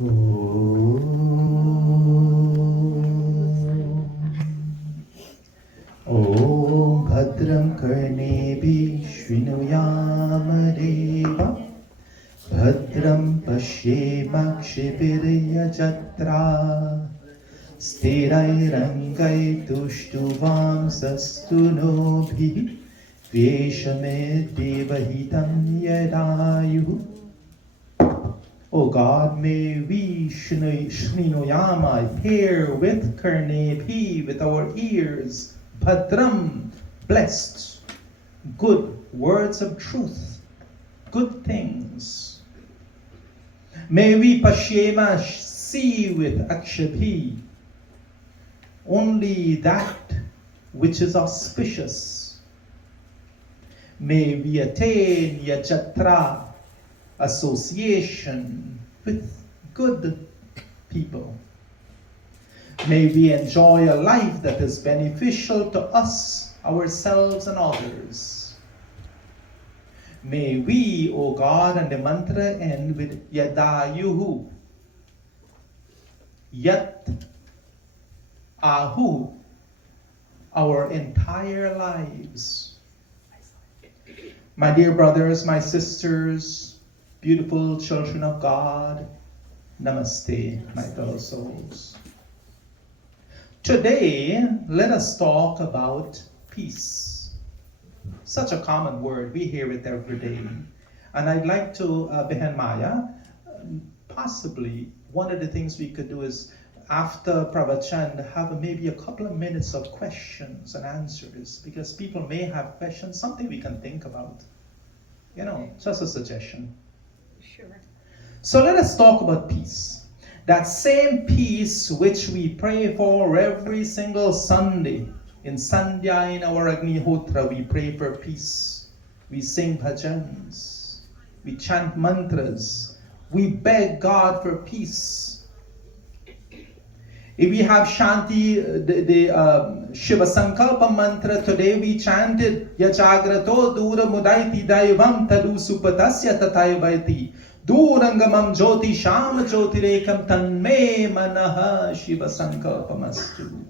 ॐ भद्रं कर्णेभिः शृणुयामदेव भद्रं पश्येमाक्षिभिर्यजत्रा स्थिरैरङ्गैस्तुष्टुवांसस्तुनोभिः द्वेषमेद्देवहितं यदायुः. O God, may we Shrinuyama hear with Karnepi, with our ears, Bhadram, blessed, good words of truth, good things. May we Pashyema see with Akshabhi only that which is auspicious. May we attain Yajatra, association with good people. May we enjoy a life that is beneficial to us, ourselves, and others. May we, O God, and the mantra end with Yadayuhu. Yat Ahu, our entire lives. My dear brothers, my sisters, beautiful children of God, Namaste, my fellow souls. Today, let us talk about peace. Such a common word, we hear it every day. And I'd like to, Behen Maya, possibly one of the things we could do is, after Pravachan, have maybe a couple of minutes of questions and answers, because people may have questions, something we can think about. You know, just a suggestion. Sure. So let us talk about peace. That same peace which we pray for every single Sunday. In Sandhya, in our Agnihotra, we pray for peace. We sing bhajans. We chant mantras. We beg God for peace. If we have Shanti, the Shiva Sankalpa mantra, today we chanted Yachagrato Dura Mudaiti Daivam Tadu Supatasya Tatayavaiti Durangamam Jyoti Shama Jyotirekam Tanme Manaha Shiva Sankalpamastu.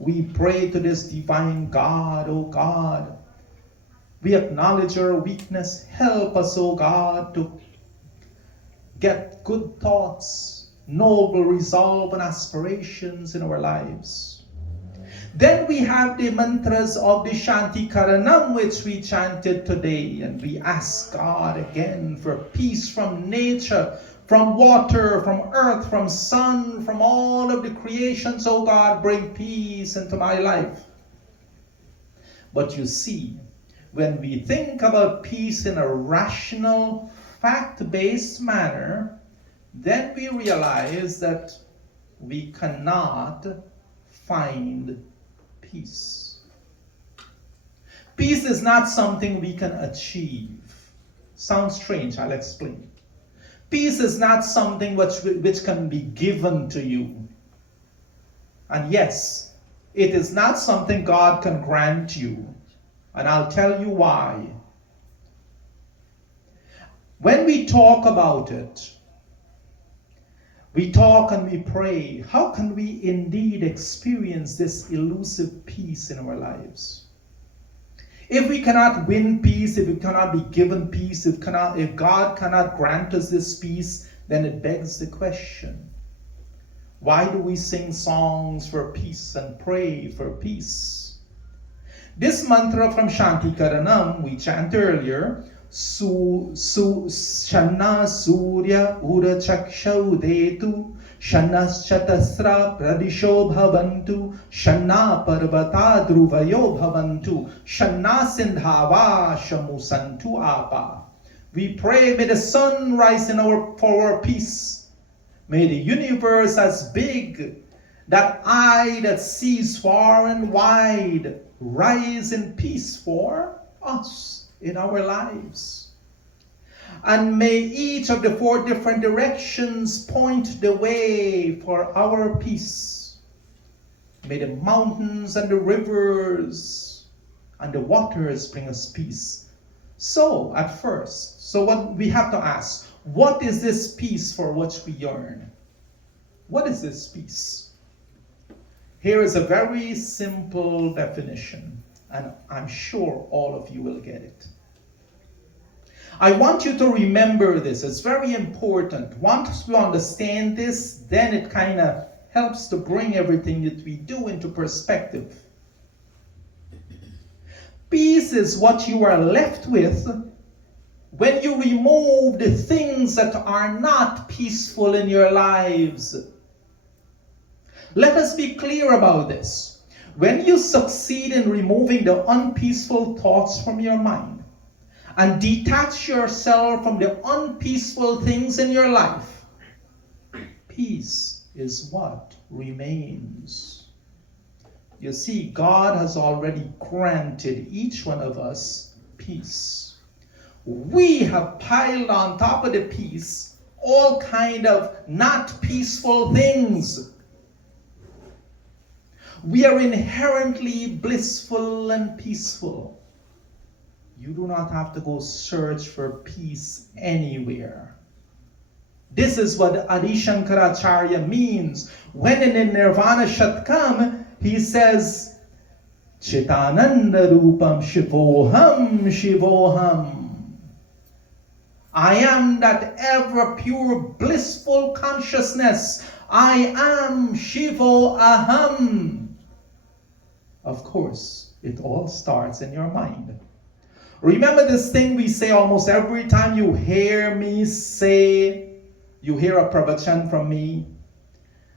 We pray to this divine God, O God. We acknowledge our weakness. Help us, O God, to get good thoughts, noble resolve and aspirations in our lives. Then we have the mantras of the Shanti Karanam, which we chanted today, and we ask God again for peace from nature, from water, from earth, from sun, from all of the creations. Oh God, bring peace into my life. But you see, when we think about peace in a rational, fact-based manner, then we realize that we cannot find peace. Peace is not something we can achieve. Sounds strange, I'll explain. Peace is not something which can be given to you. And yes, it is not something God can grant you. And I'll tell you why. When we talk about it, we talk and we pray, how can we indeed experience this elusive peace in our lives? If we cannot win peace, if we cannot be given peace, if God cannot grant us this peace, then it begs the question, why do we sing songs for peace and pray for peace? This mantra from Shanti Karanam we chant earlier, Shanna Surya Ura Chakshau Detu Shannas Chatasra Pradisho Bhavantu Shanna Parvata Dhruvayo Bhavantu Shanna Sindhava Shamusantu Apa. We pray, may the sun rise for our peace. May the universe as big, that eye that sees far and wide, rise in peace for us in our lives. And may each of the 4 different directions point the way for our peace. May the mountains and the rivers and the waters bring us peace. So, at first, what we have to ask, What is this peace for which we yearn? What is this peace? Here is a very simple definition, and I'm sure all of you will get it. I want you to remember this. It's very important. Once we understand this, then it kind of helps to bring everything that we do into perspective. Peace is what you are left with when you remove the things that are not peaceful in your lives. Let us be clear about this. When you succeed in removing the unpeaceful thoughts from your mind and detach yourself from the unpeaceful things in your life, peace is what remains. You see, God has already granted each one of us peace. We have piled on top of the peace all kind of not peaceful things. We are inherently blissful and peaceful. You do not have to go search for peace anywhere. This is what Adi Shankaracharya means. When in the Nirvana Shatkam, he says, Chitananda Rupam Shivoham Shivoham. I am that ever pure blissful consciousness. I am Shivo Aham. Of course, it all starts in your mind. Remember this thing we say almost every time you hear me say, you hear a pravachan from me.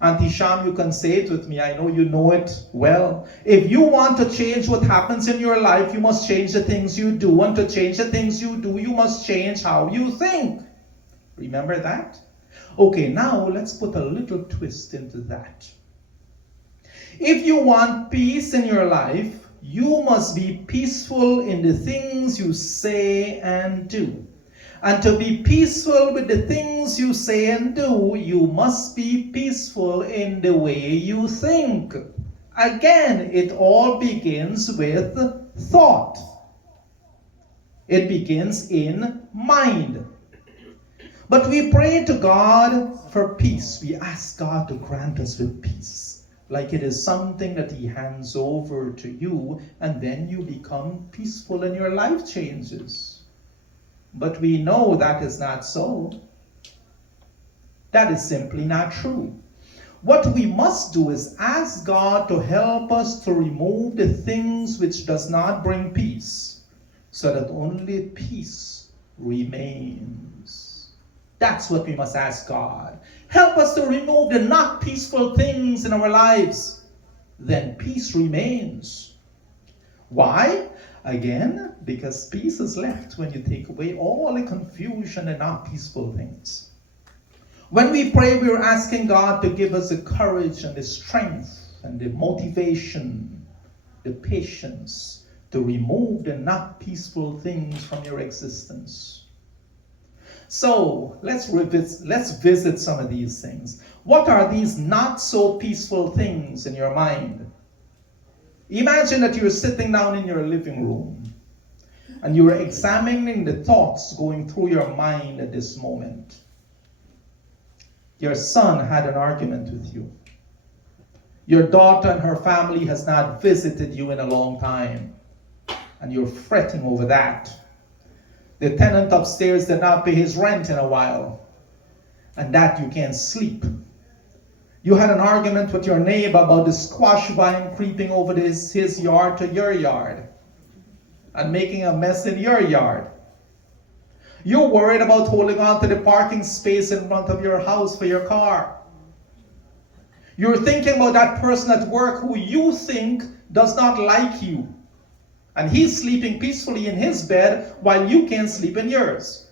Auntie Sham, you can say it with me. I know you know it well. If you want to change what happens in your life, you must change the things you do. And to change the things you do, you must change how you think. Remember that? Okay, now let's put a little twist into that. If you want peace in your life, you must be peaceful in the things you say and do. And to be peaceful with the things you say and do, you must be peaceful in the way you think. Again, it all begins with thought. It begins in mind. But we pray to God for peace. We ask God to grant us with peace. Like it is something that He hands over to you, and then you become peaceful and your life changes. But we know that is not so. That is simply not true. What we must do is ask God to help us to remove the things which does not bring peace, so that only peace remains. That's what we must ask God. Help us to remove the not peaceful things in our lives. Then peace remains. Why? Again, because peace is left when you take away all the confusion and not peaceful things. When we pray, we're asking God to give us the courage and the strength and the motivation, the patience to remove the not peaceful things from your existence. So let's visit some of these things. What are these not so peaceful things in your mind? Imagine that you're sitting down in your living room and you're examining the thoughts going through your mind at this moment. Your son had an argument with you. Your daughter and her family has not visited you in a long time, and you're fretting over that. The tenant upstairs did not pay his rent in a while, and that you can't sleep. You had an argument with your neighbor about the squash vine creeping over his yard to your yard and making a mess in your yard. You're worried about holding on to the parking space in front of your house for your car. You're thinking about that person at work who you think does not like you, and he's sleeping peacefully in his bed while you can't sleep in yours.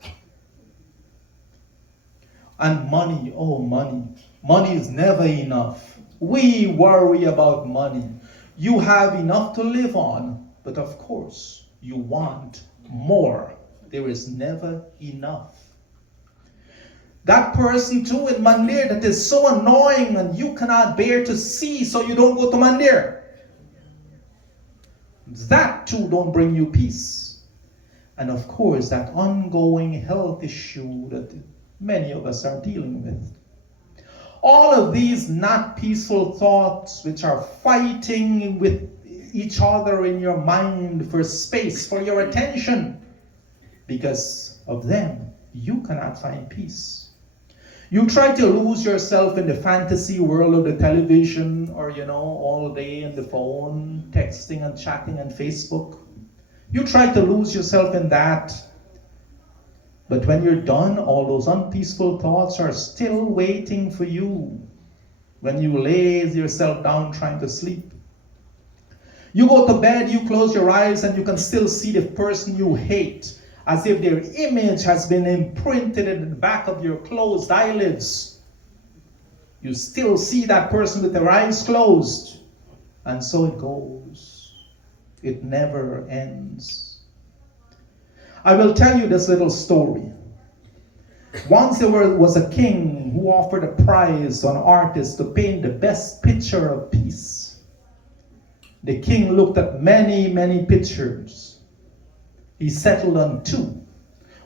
And money, oh money. Money is never enough. We worry about money. You have enough to live on, but of course, you want more. There is never enough. That person too in Mandir that is so annoying and you cannot bear to see, so you don't go to Mandir. That too don't bring you peace. And of course, that ongoing health issue that many of us are dealing with. All of these not peaceful thoughts which are fighting with each other in your mind for space, for your attention. Because of them, you cannot find peace. You try to lose yourself in the fantasy world of the television or, all day in the phone, texting and chatting and Facebook. You try to lose yourself in that. But when you're done, all those unpeaceful thoughts are still waiting for you when you lay yourself down trying to sleep. You go to bed, you close your eyes, and you can still see the person you hate, as if their image has been imprinted in the back of your closed eyelids. You still see that person with their eyes closed. And so it goes. It never ends. I will tell you this little story. Once there was a king who offered a prize to an artist to paint the best picture of peace. The king looked at many, many pictures. He settled on two.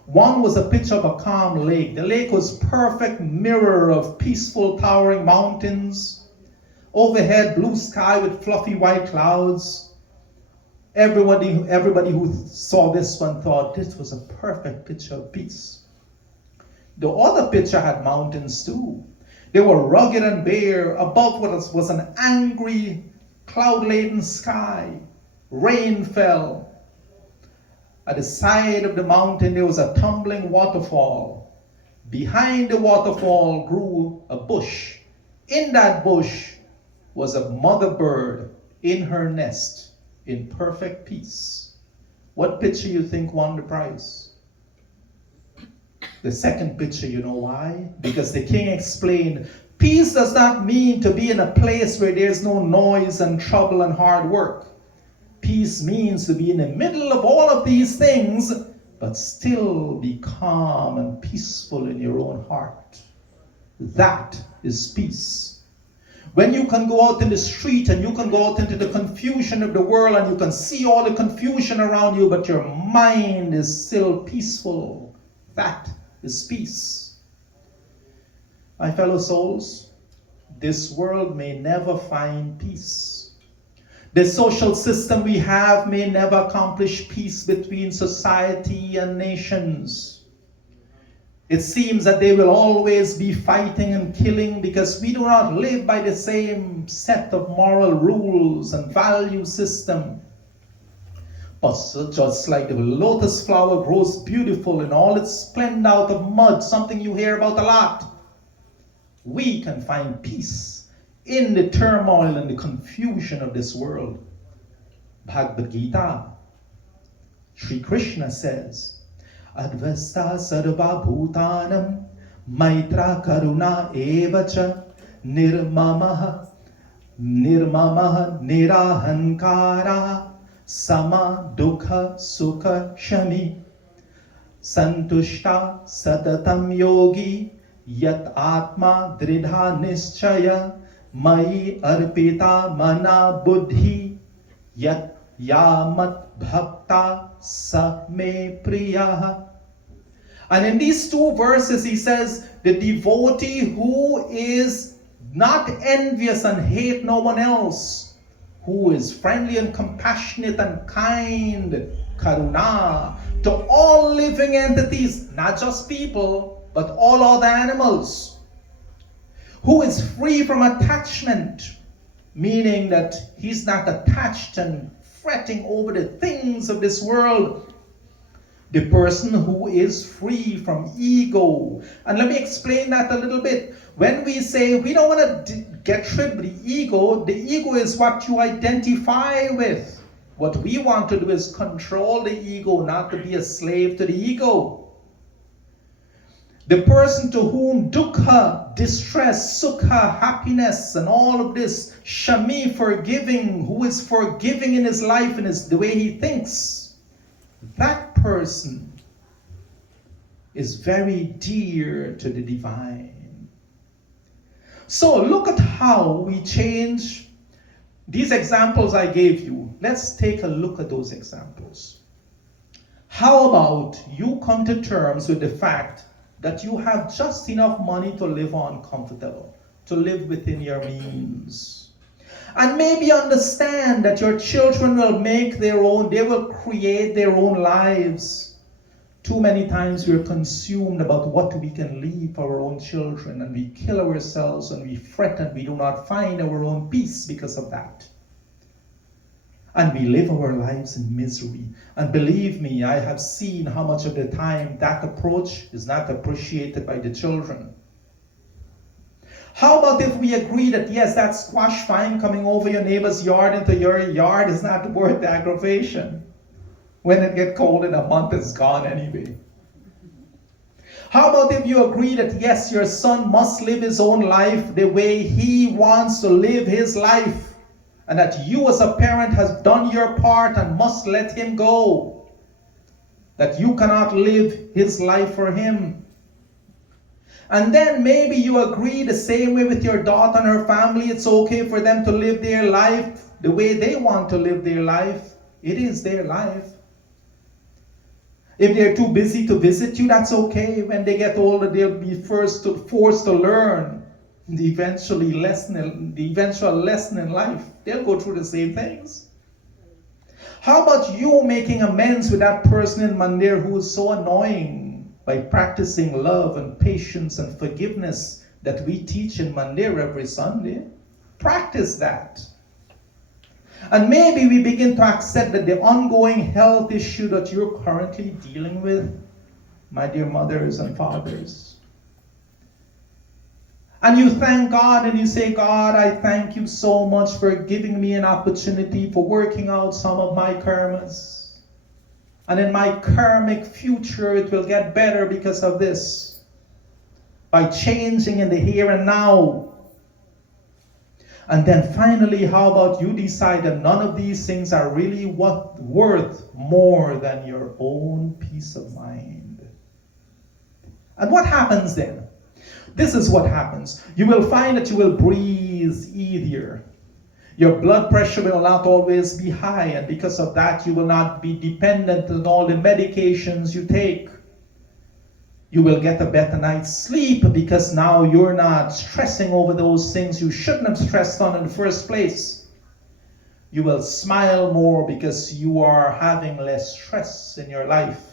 One was a picture of a calm lake. The lake was a perfect mirror of peaceful towering mountains. Overhead, blue sky with fluffy white clouds. Everybody who saw this one thought this was a perfect picture of peace. The other picture had mountains too. They were rugged and bare. Above was an angry, cloud-laden sky. Rain fell. At the side of the mountain there was a tumbling waterfall. Behind the waterfall grew a bush. In that bush was a mother bird in her nest, in perfect peace. What picture you think won the prize? The second picture, you know why? Because the king explained, peace does not mean to be in a place where there's no noise and trouble and hard work. Peace means to be in the middle of all of these things, but still be calm and peaceful in your own heart. That is peace. When you can go out in the street and you can go out into the confusion of the world and you can see all the confusion around you, but your mind is still peaceful. That is peace. My fellow souls, this world may never find peace. The social system we have may never accomplish peace between society and nations. It seems that they will always be fighting and killing because we do not live by the same set of moral rules and value system. But just like the lotus flower grows beautiful in all its splendor out of mud, something you hear about a lot, we can find peace in the turmoil and the confusion of this world. Bhagavad Gita, Sri Krishna says, Advasta sarva bhutanam maitra karuna evacha nirmamaha nirahankara sama dukha sukha shami santushta satatam yogi yat atma dridha nischaya mai arpita mana buddhi yat yamat bhakta sa me priyaha. And in these two verses he says, the devotee who is not envious and hate no one else, who is friendly and compassionate and kind, karuna, to all living entities, not just people, but all other animals, who is free from attachment, meaning that he's not attached and fretting over the things of this world. The person who is free from ego. And let me explain that a little bit. When we say we don't want to get rid of the ego is what you identify with. What we want to do is control the ego, not to be a slave to the ego. The person to whom dukkha, distress, sukha, happiness, and all of this, shami, forgiving, who is forgiving in his life and the way he thinks, that person is very dear to the divine. So look at how we change these examples I gave you. Let's take a look at those examples. How about you come to terms with the fact that you have just enough money to live on comfortable, to live within your means. And maybe understand that your children will make their own, they will create their own lives. Too many times we're consumed about what we can leave for our own children, and we kill ourselves and we fret and we do not find our own peace because of that. And we live our lives in misery. And believe me, I have seen how much of the time that approach is not appreciated by the children. How about if we agree that yes, that squash vine coming over your neighbor's yard into your yard is not worth the aggravation. When it gets cold in a month, it's gone anyway. How about if you agree that yes, your son must live his own life the way he wants to live his life, and that you as a parent has done your part and must let him go, that you cannot live his life for him. And then maybe you agree the same way with your daughter and her family. It's okay for them to live their life the way they want to live their life. It is their life. If they're too busy to visit you, that's okay. When they get older, they'll be forced to learn the eventual lesson in life. They'll go through the same things. How about you making amends with that person in Mahadeo who is so annoying by practicing love and patience and forgiveness that we teach in Mahadeo every Sunday? Practice that. And maybe we begin to accept that the ongoing health issue that you're currently dealing with, my dear mothers and fathers, and you thank God and you say, God, I thank you so much for giving me an opportunity for working out some of my karmas. And in my karmic future, it will get better because of this. By changing in the here and now. And then finally, how about you decide that none of these things are really worth more than your own peace of mind? And what happens then? This is what happens. You will find that you will breathe easier. Your blood pressure will not always be high, and because of that, you will not be dependent on all the medications you take. You will get a better night's sleep because now you're not stressing over those things you shouldn't have stressed on in the first place. You will smile more because you are having less stress in your life.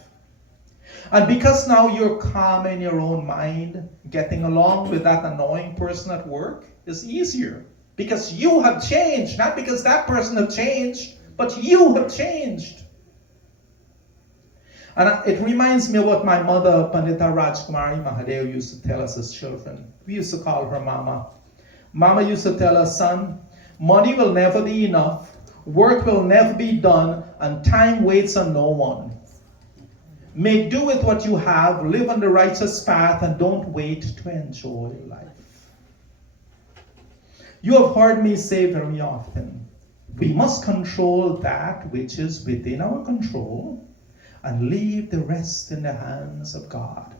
And because now you're calm in your own mind, getting along with that annoying person at work is easier. Because you have changed, not because that person have changed, but you have changed. And it reminds me of what my mother, Pandita Rajkumari Mahadeo, used to tell us as children. We used to call her Mama. Mama used to tell us, son, money will never be enough, work will never be done, and time waits on no one. Make do with what you have, live on the righteous path, and don't wait to enjoy life. You have heard me say very often, we must control that which is within our control and leave the rest in the hands of God.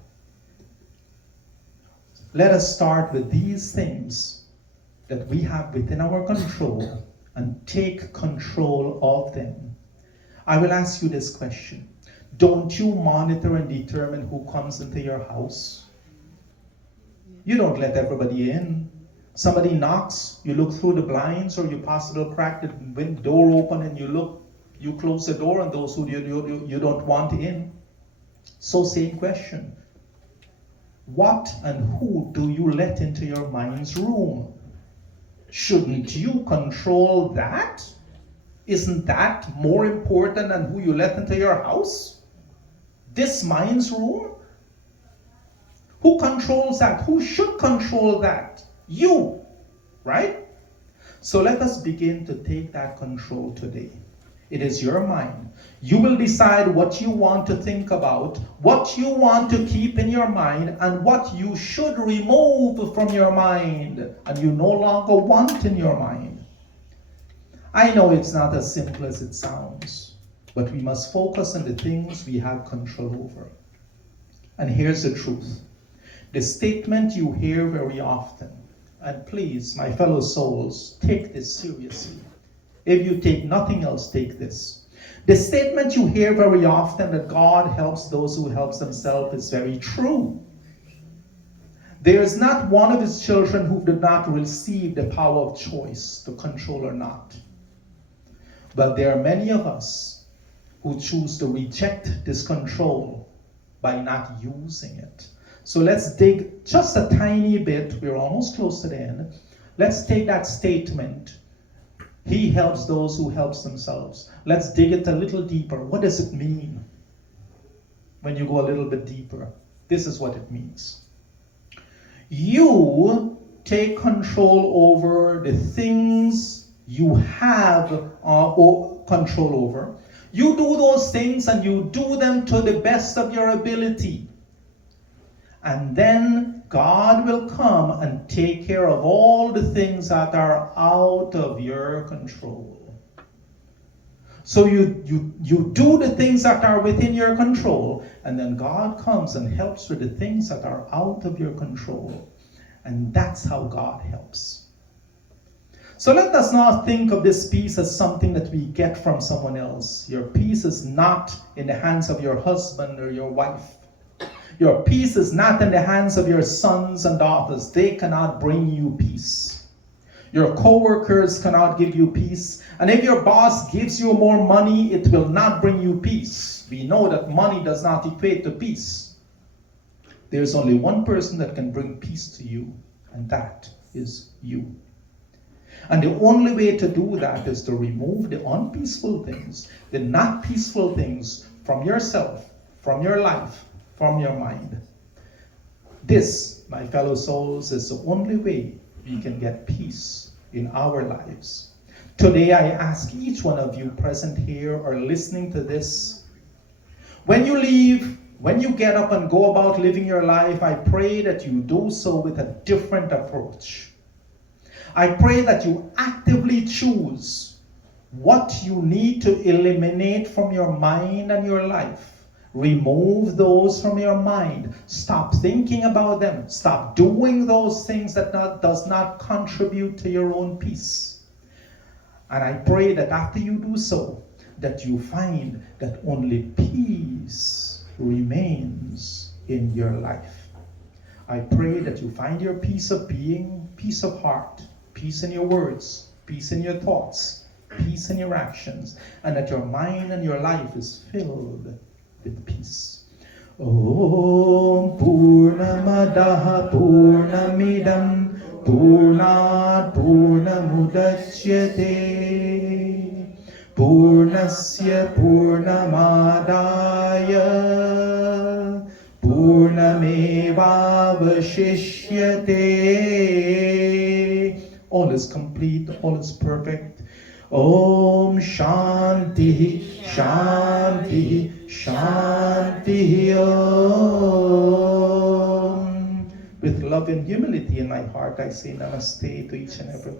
Let us start with these things that we have within our control and take control of them. I will ask you this question. Don't you monitor and determine who comes into your house? You don't let everybody in. Somebody knocks, you look through the blinds, or you possibly crack the door open and you close the door on those who you don't want in. So same question. What and who do you let into your mind's room? Shouldn't you control that? Isn't that more important than who you let into your house? This mind's room? Who controls that? Who should control that? You, right? So let us begin to take that control today. It is your mind. You will decide what you want to think about, what you want to keep in your mind, and what you should remove from your mind, and you no longer want in your mind. I know it's not as simple as it sounds, but we must focus on the things we have control over. And here's the truth. The statement you hear very often, and please, my fellow souls, take this seriously. If you take nothing else, take this. The statement you hear very often that God helps those who help themselves is very true. There is not one of his children who did not receive the power of choice to control or not. But there are many of us who choose to reject this control by not using it. So let's dig just a tiny bit. We're almost close to the end. Let's take that statement. He helps those who helps themselves. Let's dig it a little deeper. What does it mean? When you go a little bit deeper, this is what it means. You take control over the things you have control over. You do those things and you do them to the best of your ability. And then God will come and take care of all the things that are out of your control. So you do the things that are within your control, and then God comes and helps with the things that are out of your control. And that's how God helps. So let us not think of this peace as something that we get from someone else. Your peace is not in the hands of your husband or your wife. Your peace is not in the hands of your sons and daughters. They cannot bring you peace. Your co-workers cannot give you peace. And if your boss gives you more money, it will not bring you peace. We know that money does not equate to peace. There's only one person that can bring peace to you, and that is you. And the only way to do that is to remove the unpeaceful things, the not peaceful things from yourself, from your life, from your mind. This, my fellow souls, is the only way we can get peace in our lives. Today I ask each one of you present here or listening to this, when you leave, when you get up and go about living your life, I pray that you do so with a different approach. I pray that you actively choose what you need to eliminate from your mind and your life. Remove those from your mind. Stop thinking about them. Stop doing those things that does not contribute to your own peace. And I pray that after you do so, that you find that only peace remains in your life. I pray that you find your peace of being, peace of heart, peace in your words, peace in your thoughts, peace in your actions, and that your mind and your life is filled with peace. Om Purnamadaha Purnamidam Purnat Purnamudachyate Purnasya Purnamadaya Purnamevavashishyate. All is complete, all is perfect. Om Shanti, Shanti, Shanti Om. With love and humility in my heart, I say namaste to each and every